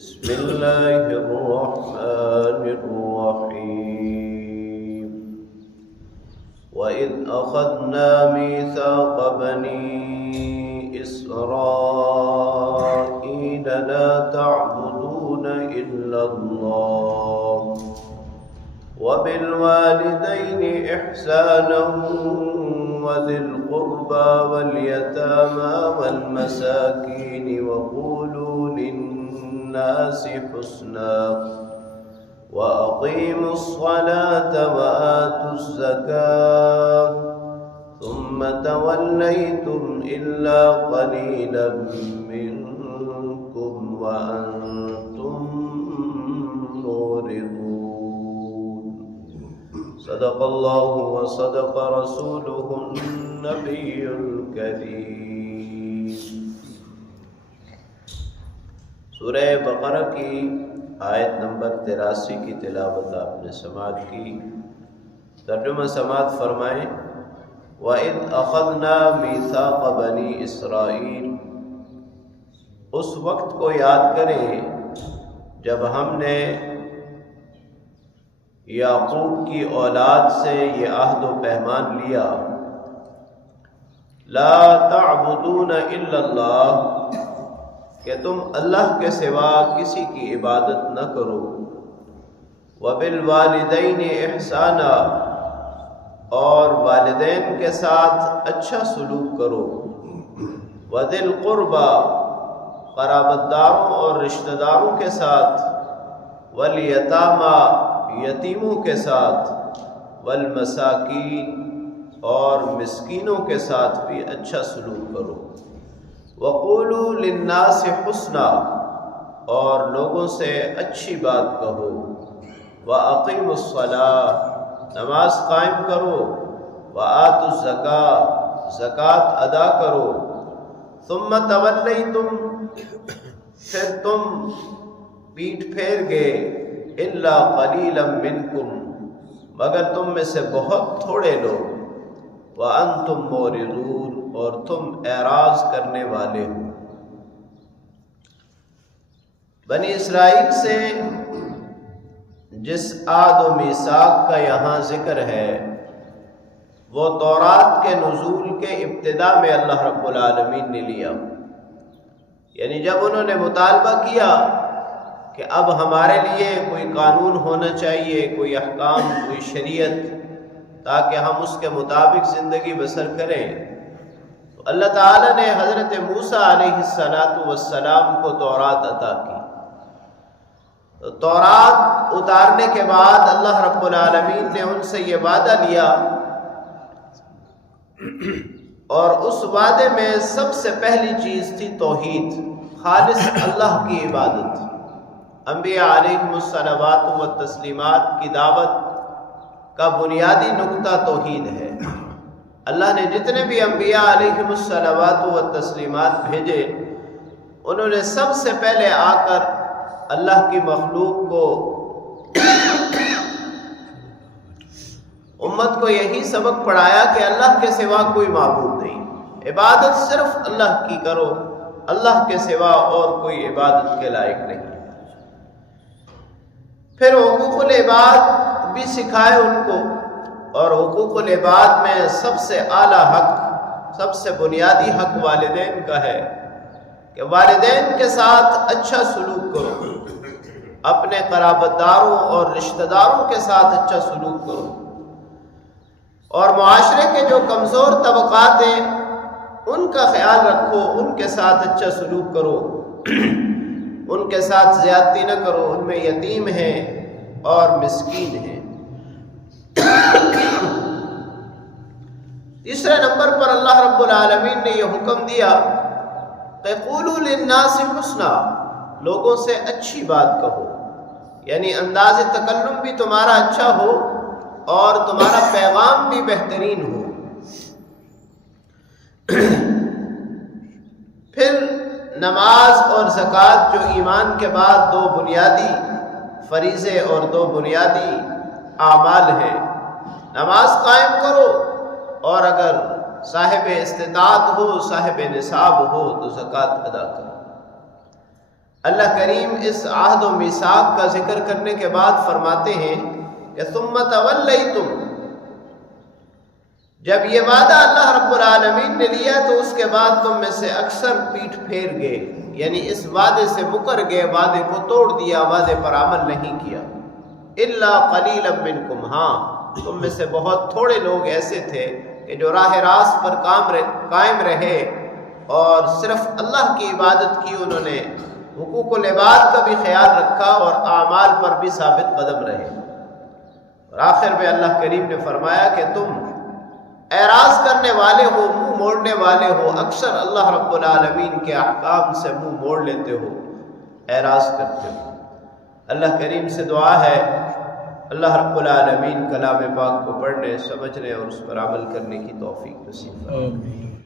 بسم الله الرحمن الرحيم وإذ أخذنا ميثاق بني إسرائيل لا تعبدون إلا الله وبالوالدين إحسانا وذي القربى واليتامى والمساكين وقولوا للناس حسنا وأقيموا الصلاة وآتوا الزكاة ثم توليتم إلا قليلا منكم وأنتم معرضون صدق الله وصدق رسوله النبي الكريم۔ سورہ بقرہ کی آیت نمبر 83 کی تلاوت آپ نے سماعت کی۔ ترجمہ سماعت فرمائیں۔ وَإِذْ أَخَذْنَا مِيثَاقَ بَنِي إِسْرَائِيل، اس وقت کو یاد کریں جب ہم نے یعقوب کی اولاد سے یہ عہد و پیمان لیا، لا تعبدون الا اللہ، کہ تم اللہ کے سوا کسی کی عبادت نہ کرو، وبالوالدین احسانا، اور والدین کے ساتھ اچھا سلوک کرو، وذی القربى، قرابت داروں اور رشتہ داروں کے ساتھ، والیتامى، یتیموں کے ساتھ، والمساکین، اور مسکینوں کے ساتھ بھی اچھا سلوک کرو، وقولوا للناس حسنا، اور لوگوں سے اچھی بات کہو، واقیموا الصلاۃ، نماز قائم کرو، وآتوا الزکاۃ، زکوٰۃ ادا کرو، ثم تولیتم، پھر تم پیٹھ پھیر گئے، الا قلیلا منکم، مگر تم میں سے بہت تھوڑے لوگ، وانتم معرضون، اور تم اعراض کرنے والے ہو۔ بنی اسرائیل سے جس عہد و میثاق کا یہاں ذکر ہے وہ تورات کے نزول کے ابتدا میں اللہ رب العالمین نے لیا، یعنی جب انہوں نے مطالبہ کیا کہ اب ہمارے لیے کوئی قانون ہونا چاہیے، کوئی احکام، کوئی شریعت، تاکہ ہم اس کے مطابق زندگی بسر کریں، تو اللہ تعالیٰ نے حضرت موسیٰ علیہ السلام کو تورات عطا کی۔ تو تورات اتارنے کے بعد اللہ رب العالمین نے ان سے یہ وعدہ لیا، اور اس وعدے میں سب سے پہلی چیز تھی توحید، خالص اللہ کی عبادت۔ انبیاء علیہم الصلوات والتسلیمات کی دعوت کا بنیادی نقطہ توحید ہے۔ اللہ نے جتنے بھی انبیاء علیہم الصلوات والتسلیمات بھیجے، انہوں نے سب سے پہلے آ کر اللہ کی مخلوق کو، امت کو یہی سبق پڑھایا کہ اللہ کے سوا کوئی معبود نہیں، عبادت صرف اللہ کی کرو، اللہ کے سوا اور کوئی عبادت کے لائق نہیں۔ پھر حقوق العباد بھی سکھائے ان کو، اور حقوق العباد میں سب سے اعلیٰ حق، سب سے بنیادی حق والدین کا ہے کہ والدین کے ساتھ اچھا سلوک کرو، اپنے قرابت داروں اور رشتہ داروں کے ساتھ اچھا سلوک کرو، اور معاشرے کے جو کمزور طبقات ہیں ان کا خیال رکھو، ان کے ساتھ اچھا سلوک کرو، ان کے ساتھ زیادتی نہ کرو، ان میں یتیم ہیں اور مسکین ہیں۔ تیسرے نمبر پر اللہ رب العالمین نے یہ حکم دیا کہ قولوا للناس حسنا، لوگوں سے اچھی بات کہو، یعنی انداز تکلم بھی تمہارا اچھا ہو اور تمہارا پیغام بھی بہترین ہو۔ پھر نماز اور زکوٰۃ جو ایمان کے بعد دو بنیادی فریضے اور دو بنیادی اعمال ہیں، نماز قائم کرو، اور اگر صاحب استطاعت ہو، صاحب نصاب ہو تو زکوٰۃ ادا کرو۔ اللہ کریم اس عہد و میثاق کا ذکر کرنے کے بعد فرماتے ہیں کہ ثم تولیتم، جب یہ وعدہ اللہ رب العالمین نے لیا تو اس کے بعد تم میں سے اکثر پیٹھ پھیر گئے، یعنی اس وعدے سے مکر گئے، وعدے کو توڑ دیا، وعدے پر عمل نہیں کیا۔ الا قلیلا منکم، ہاں تم میں سے بہت تھوڑے لوگ ایسے تھے کہ جو راہ راست پر قائم رہے اور صرف اللہ کی عبادت کی، انہوں نے حقوق العباد کا بھی خیال رکھا اور اعمال پر بھی ثابت قدم رہے۔ اور آخر میں اللہ کریم نے فرمایا کہ تم اعراض کرنے والے ہو، منہ موڑنے والے ہو، اکثر اللہ رب العالمین کے احکام سے منہ موڑ لیتے ہو، اعراض کرتے ہو۔ اللہ کریم سے دعا ہے اللہ رب العالمین کلام پاک کو پڑھنے، سمجھنے اور اس پر عمل کرنے کی توفیق نصیب فرمائے۔